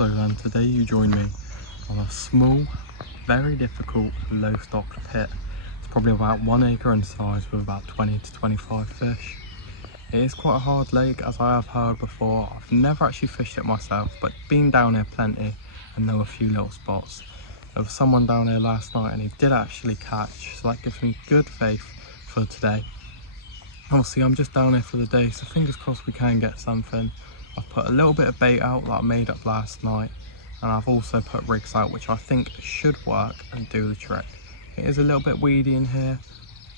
So then today you join me on a small, very difficult, low stocked pit. It's probably about 1 acre in size with about 20 to 25 fish. It is quite a hard lake, as I have heard before. I've never actually fished it myself, but been down here plenty and know a few little spots. There was someone down here last night and he did actually catch, so that gives me good faith for today. Obviously I'm just down here for the day, so fingers crossed we can get something. I've put a little bit of bait out that I made up last night, and I've also put rigs out which I think should work and do the trick. It is a little bit weedy in here,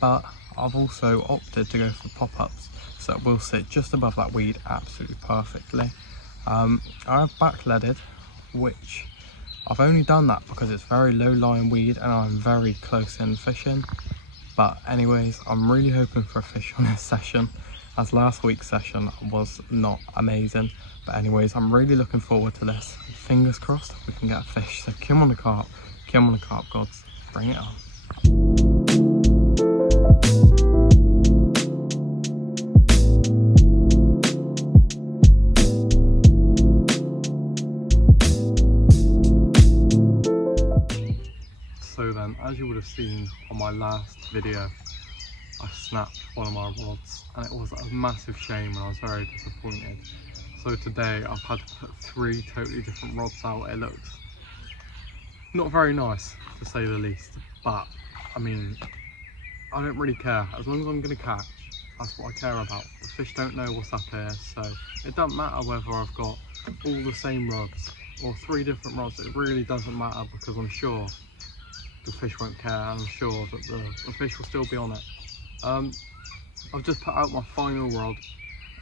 but I've also opted to go for pop-ups, so it will sit just above that weed absolutely perfectly. I have backleaded, which I've only done that because it's very low lying weed and I'm very close in fishing. But anyways, I'm really hoping for a fish on this session, as last week's session was not amazing. But anyways, I'm really looking forward to this. Fingers crossed we can get a fish. So come on the carp gods, bring it on. So then, as you would have seen on my last video, I snapped one of my rods and it was a massive shame and I was very disappointed. So today I've had to put 3 totally different rods out. It looks not very nice, to say the least, but I mean, I don't really care. As long as I'm going to catch, that's what I care about. The fish don't know what's up here, so it doesn't matter whether I've got all the same rods or 3 different rods. It really doesn't matter, because I'm sure the fish won't care, and I'm sure that the fish will still be on it. I've just put out my final rod,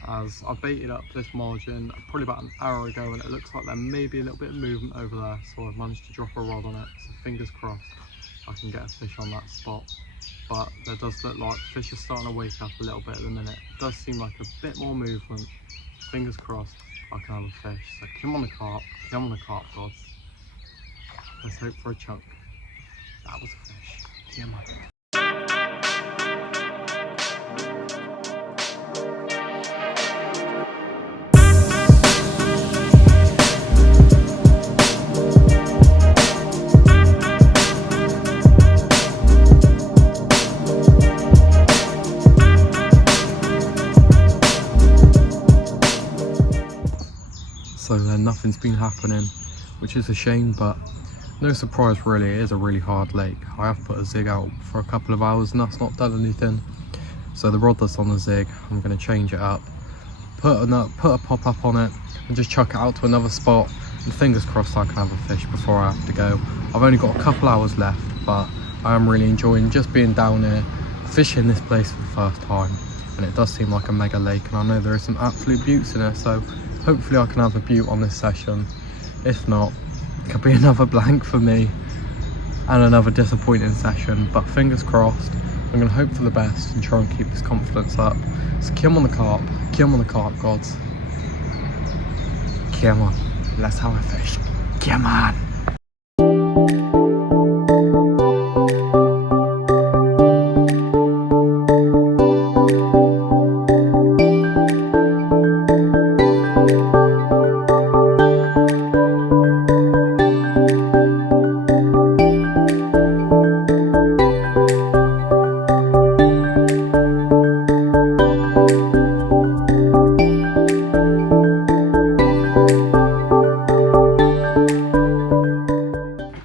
as I baited up this margin probably about an hour ago, and it looks like there may be a little bit of movement over there, so I've managed to drop a rod on it. So fingers crossed I can get a fish on that spot. But there does look like fish are starting to wake up a little bit at the minute. It does seem like a bit more movement. Fingers crossed I can have a fish. So come on the carp gods. Let's hope for a chunk. That was a fish. Yeah, man. So then nothing's been happening, which is a shame, but no surprise really. It is a really hard lake. I have put a zig out for a couple of hours and that's not done anything. So the rod that's on the zig, I'm going to change it up, put a pop up on it and just chuck it out to another spot, and fingers crossed I can have a fish before I have to go. I've only got a couple hours left, but I am really enjoying just being down here, fishing this place for the first time. And it does seem like a mega lake, and I know there are some absolute beauts in it, so hopefully I can have a beaut on this session. If not, it could be another blank for me and another disappointing session, but fingers crossed. I'm going to hope for the best and try and keep this confidence up. So come on the carp gods. Come on, let's have a fish. Come on.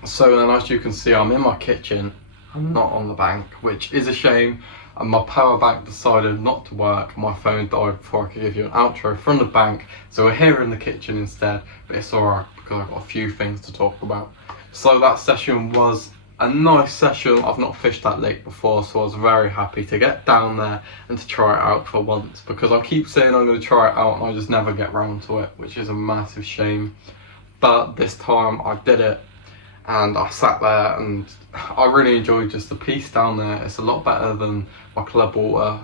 So then, as you can see, I'm in my kitchen. I'm not on the bank, which is a shame, and my power bank decided not to work. My phone died before I could give you an outro from the bank, so we're here in the kitchen instead, but it's alright because I've got a few things to talk about. So that session was a nice session. I've not fished that lake before, so I was very happy to get down there and to try it out for once, because I keep saying I'm going to try it out and I just never get round to it, which is a massive shame. But this time I did it, and I sat there and I really enjoyed just the peace down there. It's a lot better than my club water.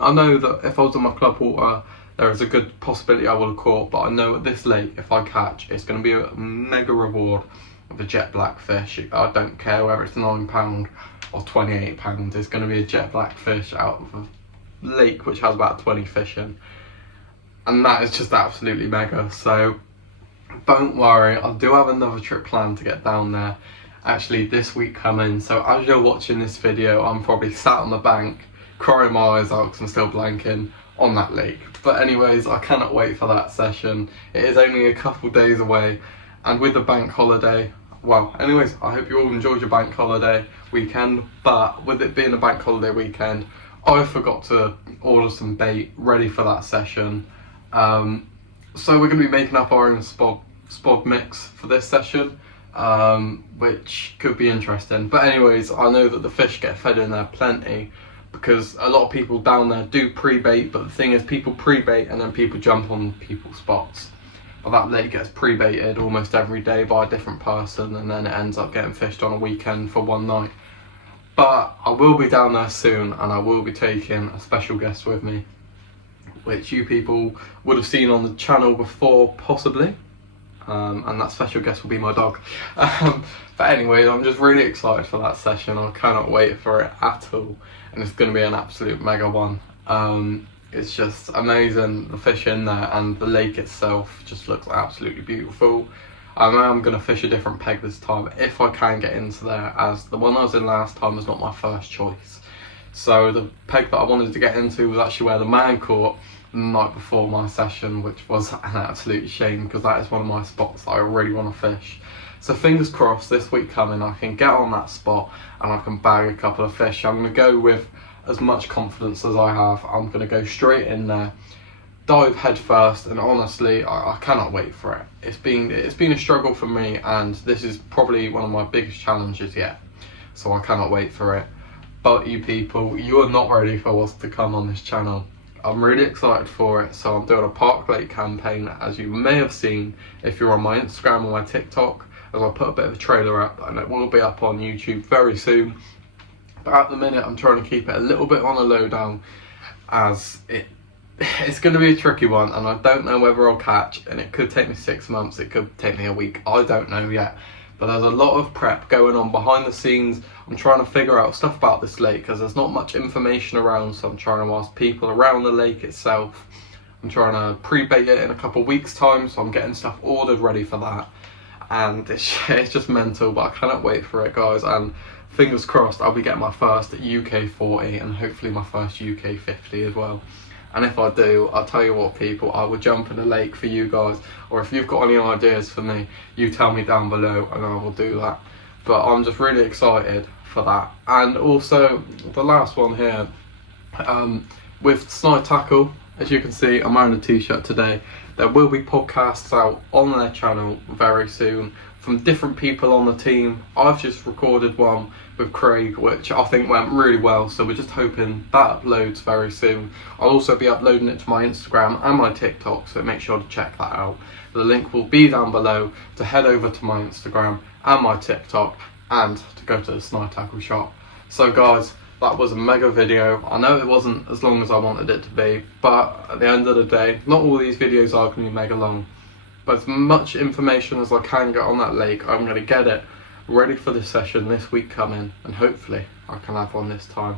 I know that if I was on my club water, there is a good possibility I will have caught, but I know at this lake, if I catch, it's going to be a mega reward of a jet black fish. I don't care whether it's £9 or £28, it's going to be a jet black fish out of a lake which has about 20 fish in. And that is just absolutely mega. So don't worry, I do have another trip planned to get down there actually this week coming. So as you're watching this video, I'm probably sat on the bank crying my eyes out because I'm still blanking on that lake. But anyways, I cannot wait for that session. It is only a couple days away, and with the bank holiday, well, anyways, I hope you all enjoyed your bank holiday weekend. But with it being a bank holiday weekend, I forgot to order some bait ready for that session. So we're going to be making up our own spod mix for this session, which could be interesting. But anyways, I know that the fish get fed in there plenty, because a lot of people down there do pre-bait, but the thing is, people pre-bait and then people jump on people's spots. But that lake gets pre-baited almost every day by a different person, and then it ends up getting fished on a weekend for one night. But I will be down there soon, and I will be taking a special guest with me, which you people would have seen on the channel before, possibly. And that special guest will be my dog. But anyway, I'm just really excited for that session. I cannot wait for it at all, and it's going to be an absolute mega one. It's just amazing, the fish in there, and the lake itself just looks absolutely beautiful. I know I'm going to fish a different peg this time if I can get into there, as the one I was in last time was not my first choice. So the peg that I wanted to get into was actually where the man caught the night before my session, which was an absolute shame, because that is one of my spots that I really want to fish. So fingers crossed, this week coming I can get on that spot and I can bag a couple of fish. I'm going to go with as much confidence as I have. I'm going to go straight in there, dive head first, and honestly I cannot wait for it. It's been a struggle for me, and this is probably one of my biggest challenges yet, so I cannot wait for it. But you people, you are not ready for what's to come on this channel. I'm really excited for it. So I'm doing a Park Lake campaign, as you may have seen if you're on my Instagram or my TikTok, as I put a bit of a trailer up, and it will be up on YouTube very soon. But at the minute I'm trying to keep it a little bit on a low down, as it's going to be a tricky one, and I don't know whether I'll catch, and it could take me 6 months, it could take me a week, I don't know yet. But there's a lot of prep going on behind the scenes. I'm trying to figure out stuff about this lake, because there's not much information around, so I'm trying to ask people around the lake itself. I'm trying to pre-bait it in a couple of weeks time, so I'm getting stuff ordered ready for that. And it's just mental, but I cannot wait for it, guys. And fingers crossed, I'll be getting my first UK 40 and hopefully my first UK 50 as well. And if I do, I'll tell you what, people, I will jump in the lake for you guys. Or if you've got any ideas for me, you tell me down below and I will do that. But I'm just really excited for that. And also, the last one here, with Snide Tackle, as you can see, I'm wearing a t-shirt today. There will be podcasts out on their channel very soon from different people on the team. I've just recorded one with Craig, which I think went really well, so we're just hoping that uploads very soon. I'll also be uploading it to my Instagram and my TikTok, so make sure to check that out. The link will be down below to head over to my Instagram and my TikTok, and to go to the Snide Tackle shop. So guys, that was a mega video. I know it wasn't as long as I wanted it to be, but at the end of the day, not all these videos are going to be mega long. But as much information as I can get on that lake, I'm going to get it ready for this session this week coming, and hopefully I can have one this time.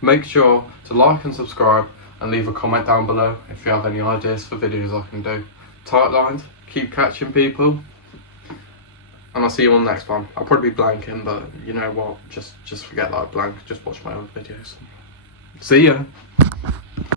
Make sure to like and subscribe, and leave a comment down below if you have any ideas for videos I can do. Tight lines, keep catching people, and I'll see you on the next one. I'll probably be blanking, but you know what, just forget that I blank, just watch my old videos. See ya!